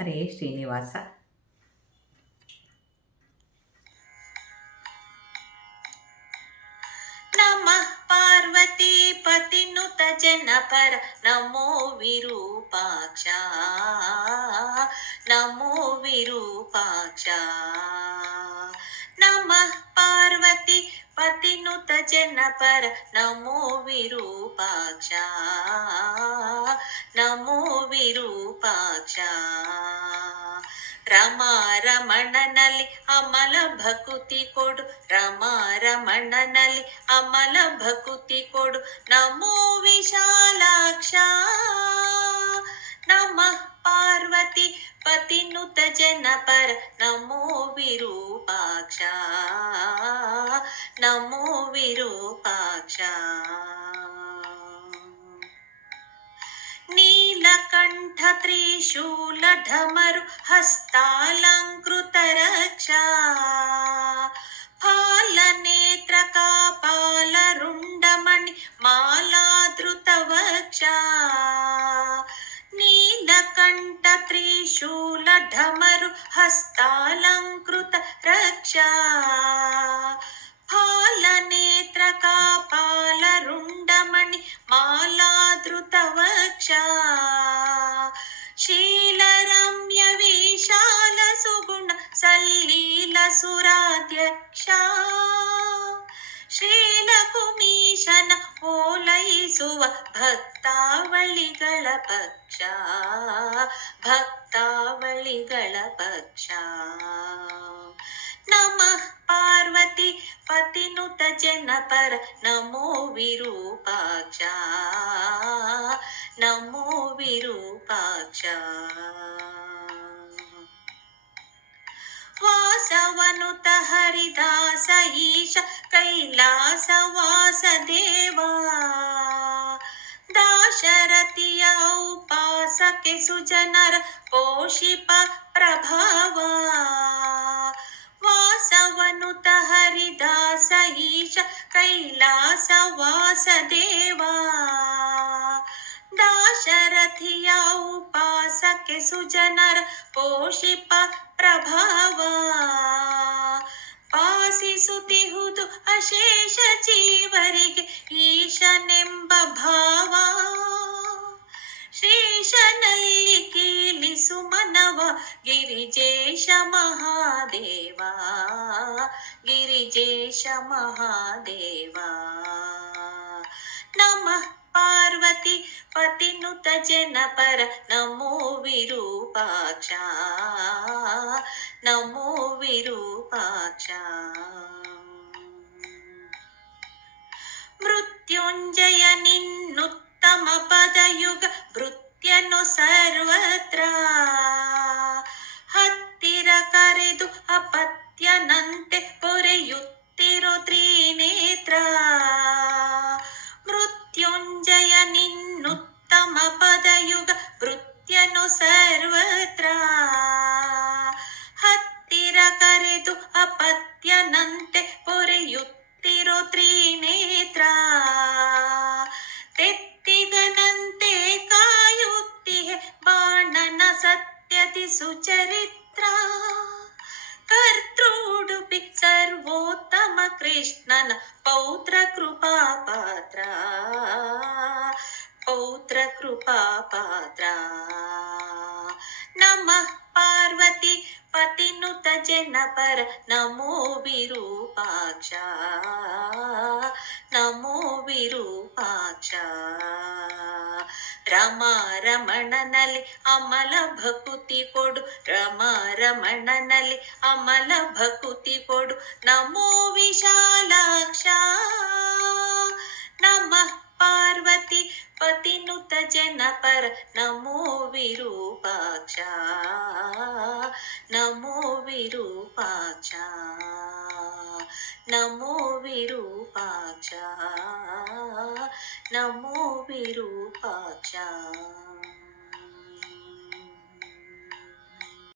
హరే శ్రీనివాస. పార్వతీపతినుత జనపర నమో విరూపాక్ష. నమో విరూపాక్ష. నమ పార్వతి పతినుత జనపర నమో విరూపాక్ష. నమో విరూపాక్ష. ರಮ ರಮಣನಲ್ಲಿ ಅಮಲ ಭಕುತಿ ಕೊಡು. ರಮ ರಮಣನಲ್ಲಿ ಅಮಲ ಭಕುತಿ ಕೊಡು. ನಮೋ ವಿಶಾಲಾಕ್ಷ. ನಮಃ ಪಾರ್ವತಿ ಪತಿನುತ ಜನಪರ. ನಮೋ ವಿರೂಪಾಕ್ಷ. ನಮೋ ವಿರೂಪಾಕ್ಷ. त्रिशूलढमरु हस्तालङ्कृतरक्षा फालनेत्रकापालरुण्डमणि मालाधृतवक्षा नीलकण्ठत्रिशूलढमरु हस्तालङ्कृत रक्षा ಶೀಲರಮ್ಯ ವಿಶಾಲ ಸುಗುಣ ಸಲ್ಲೀಲ ಸುರಾಧ್ಯಕ್ಷ ಶ್ರೀಲಕುಮೀಶನ ಓಲೈಸುವ ಭಕ್ತಾವಳಿಗಳ ಪಕ್ಷ ಭಕ್ತಾವಳಿಗಳ ಪಕ್ಷ ನಮಃ ಪಾರ್ವತಿ ಪತಿನುತ ಜನಪರ ನಮೋ ವಿರೂಪಾಕ್ಷ ನಮೋ आमच्या वासवनुत हरिदास ईश कैलास वास देवा दाशरथिय उपासके सुजनर पोषिप प्रभावा। वासवनुत हरिदास ईश कैलास वास देवा ದಾಶರಥಿಯ ಉಪಾಸಕೆ ಸುಜನರ ಪೋಷಿಪ ಪ್ರಭಾವ ಪಾಸಿಸುತ್ತಿಹುದು ಅಶೇಷ ಜೀವರಿಗೆ ಈಶನೆಂಬ ಭಾವ ಶೇಷನಲ್ಲಿ ಕೀಲಿಸು ಮನವ ಗಿರಿಜೇಶ ಮಹಾದೇವ ಗಿರಿಜೇಶ ಮಹಾದೇವ ನಮಃ పార్వతి పతినుత జనపర నమో విరూపాక్ష. నమో విరూపాక్ష. మృత్యుంజయ నిన్నుత్తమ పదయుగ భృత్యను సర్వ ನಿನ್ನುತ್ತಮ ಪದಯುಗ ಭೃತ್ಯನು ಸರ್ವತ್ರ ಹತ್ತಿರ ಕರೆದು ಅಪತ್ಯನಂತೆ ಪೊರೆಯುತ್ತಿರೋ ತ್ರಿನೇತ್ರ ತೆತ್ತಿಗನಂತೆ ಕಾಯುತ್ತಿಹೆ ಬಾಣನ ಸತ್ಯತಿ ಸುಚರಿತ್ರ ಕರ್ತೃಡುಪಿ ಸರ್ವೋತ್ತಮ ಕೃಷ್ಣನ ಪೌತ್ರ ಕೃಪಾ ಪಾತ್ರ ಪೌತ್ರ ಕೃಪಾ ಪಾತ್ರ ನಮಃ ಪಾರ್ವತಿ ಪತಿನುತ ಜನಪರ ನಮೋ ವಿರೂಪಾಕ್ಷ ನಮೋ ವಿರೂಪಾಕ್ಷ ರಮ ರಮಣನಲ್ಲಿ ಅಮಲ ಭಕುತಿ ಕೊಡು ರಮ ರಮಣನಲ್ಲಿ ಅಮಲ ಭಕುತಿ ಕೊಡು ನಮೋ ವಿಶಾಲಾಕ್ಷ విరూపాక్ష నమో విరూపాక్ష నమో విరూపాక్ష నమో విరూపాక్ష